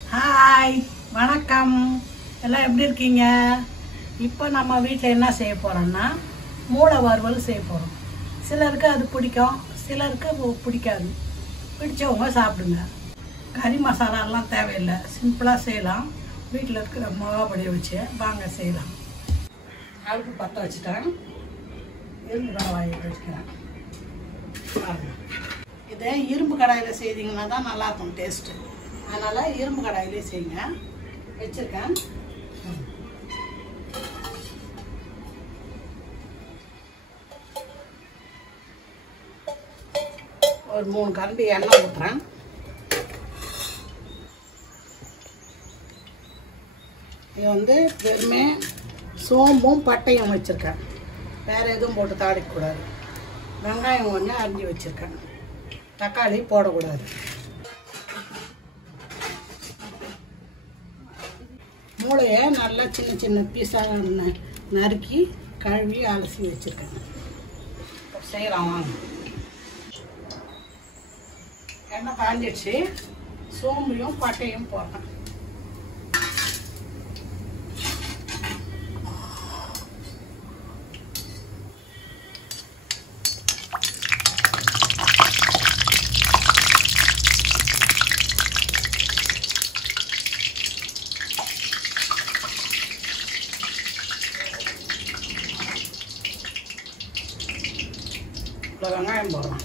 Hi வணக்கம் எல்லாம் எப்படி இருக்கீங்க? இப்போ நம்ம வீட்டில் என்ன செய்ய போகிறோம்னா மூளை வறுவல் செய்ய போகிறோம். சிலருக்கு அது பிடிக்கும், சிலருக்கு பிடிக்காது. பிடிச்சவங்க சாப்பிடுங்க. கறி மசாலாலாம் தேவையில்லை, சிம்பிளாக செய்யலாம். வீட்டில் இருக்கிற மிளகாப்பொடியை வச்சு வாங்க செய்யலாம். அடுப்பு பற்ற வச்சுட்டேன், இரும்பு கடாயை வச்சுக்கிறேன். இதை இரும்பு கடாயில் செய்தீங்கன்னா தான் நல்லாயிருக்கும் டேஸ்ட்டு. அதனால் இரும்பு கடாயிலே செய்யுங்க. வச்சுருக்கேன். ஒரு 3 கரண்டி எண்ணெய் ஊற்றுறேன். இது வெறுமே சோம்பும் பட்டையும் வச்சுருக்கேன், வேறு எதுவும் போட்டு தாளிக்கக்கூடாது. வெங்காயம் கொஞ்சம் அரிஞ்சு வச்சுருக்கேன், தக்காளி போடக்கூடாது. மூளையை நல்லா சின்ன சின்ன பீஸாக நறுக்கி கழுவி அலசி வச்சுருக்கேன். செய்யலாம் வாங்க. எண்ணெய் காஞ்சிடுச்சு, சோம்பையும் பட்டையும் போடுறேன். வெங்காயம் போடலாம்.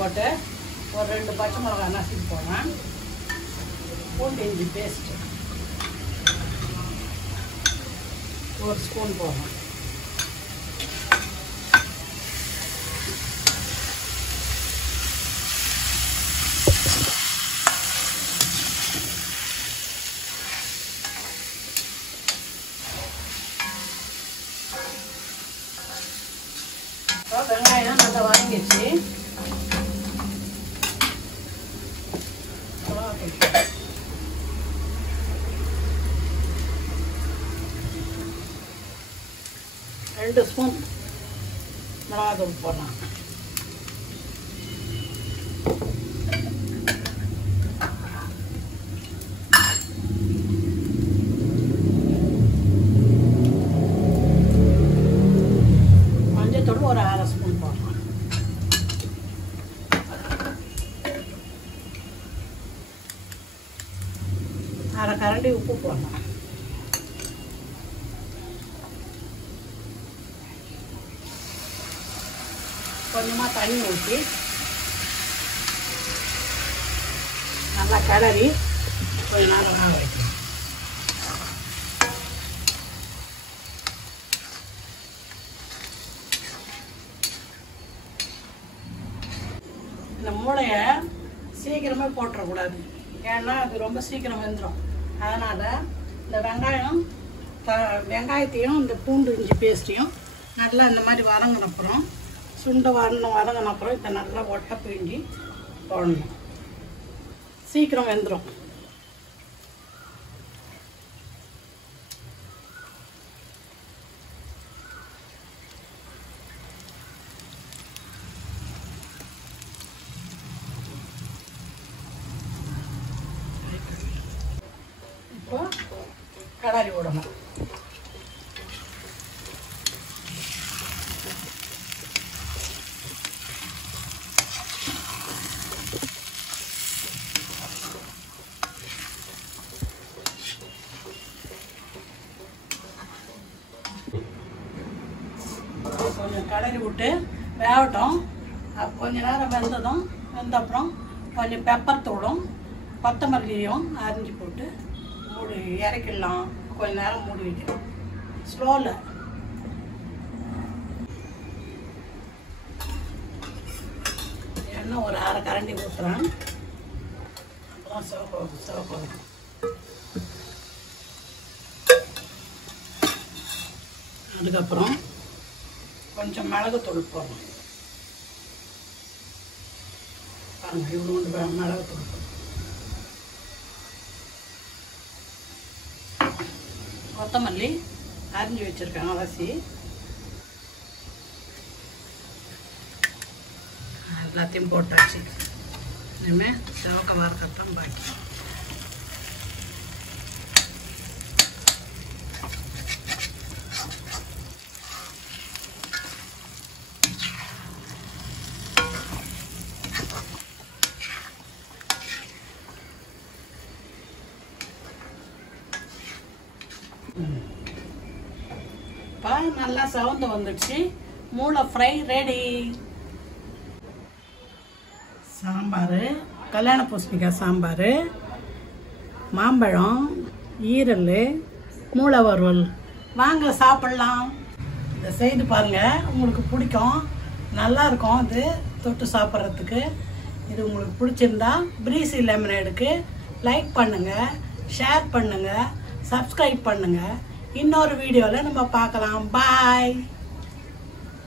போட்டு ஒரு 2 பச்சை மிளகாய் நசுக்கி போடுறேன். பூண்டு இஞ்சி பேஸ்ட்டு 1 ஸ்பூன் போடுறேன். வெங்காயம் நல்லா வதங்கிடுச்சு. ரெண்டு ஸ்பூன் மிளகாத்தூள் போடலாம். மஞ்சத்தூள் ஒரு 1/2 ஸ்பூன் போடலாம். அரை கரண்டி உப்பு போடலாம். கொஞ்சமாக தண்ணி ஊற்றி நல்லா கிளறி கொஞ்ச நேரம் வேக வைக்கணும். இந்த மூளையை சீக்கிரமே போட்டுறக்கூடாது, ஏன்னா அது ரொம்ப சீக்கிரம் வெந்துடும். அதனால் இந்த வெங்காயத்தையும் இந்த பூண்டு இஞ்சி பேஸ்ட்டையும் நல்லா இந்த மாதிரி வதங்கினப்புறம் சுண்டை வதங்கின அப்புறம் இதை நல்லா ஒட்டை பிழிஞ்சி போடணும். சீக்கிரம் வெந்துடும். இப்போ கிளறி விடணும். கொஞ்சம் கிளறி விட்டு வேகட்டும். கொஞ்ச நேரம் வெந்தப்புறம் கொஞ்சம் பெப்பர் தூளும் கொத்தமல்லியும் அரிஞ்சு போட்டு இறக்கிடலாம். கொஞ்ச நேரம் மூடி வைக்கலாம் ஸ்லோவில். இன்னும் ஒரு அரை கரண்டி ஊற்றுறேன். அப்போதான் சிவப்பு. அதுக்கப்புறம் கொஞ்சம் மிளகுத்தூள் போடணும். பாருங்கள், இவ்வளோ மிளகுத்தூள் போடணும். கொத்தமல்லி அரிஞ்சு வச்சுருக்கேன், அலசி. எல்லாத்தையும் போட்டாச்சு. இனிமேல் சிவக்க வறுக்கத்தான் பாக்கி. இப்போ நல்லா சவுந்து வந்துடுச்சு. மூளை ஃப்ரை ரெடி. சாம்பார், கல்யாண பூசணிக்காய் சாம்பார், மாம்பழம், ஈரல், மூளை வறுவல். வாங்க சாப்பிட்லாம். இதை செய்து பாருங்கள், உங்களுக்கு பிடிக்கும். நல்லாயிருக்கும் இது தொட்டு சாப்பிட்றதுக்கு. இது உங்களுக்கு பிடிச்சிருந்தா பிரீசி லெமனேடுக்கு லைக் பண்ணுங்கள், ஷேர் பண்ணுங்கள், சப்ஸ்கிரைப் பண்ணுங்கள். இன்னொரு வீடியோவில் நம்ம பார்க்கலாம். பாய்.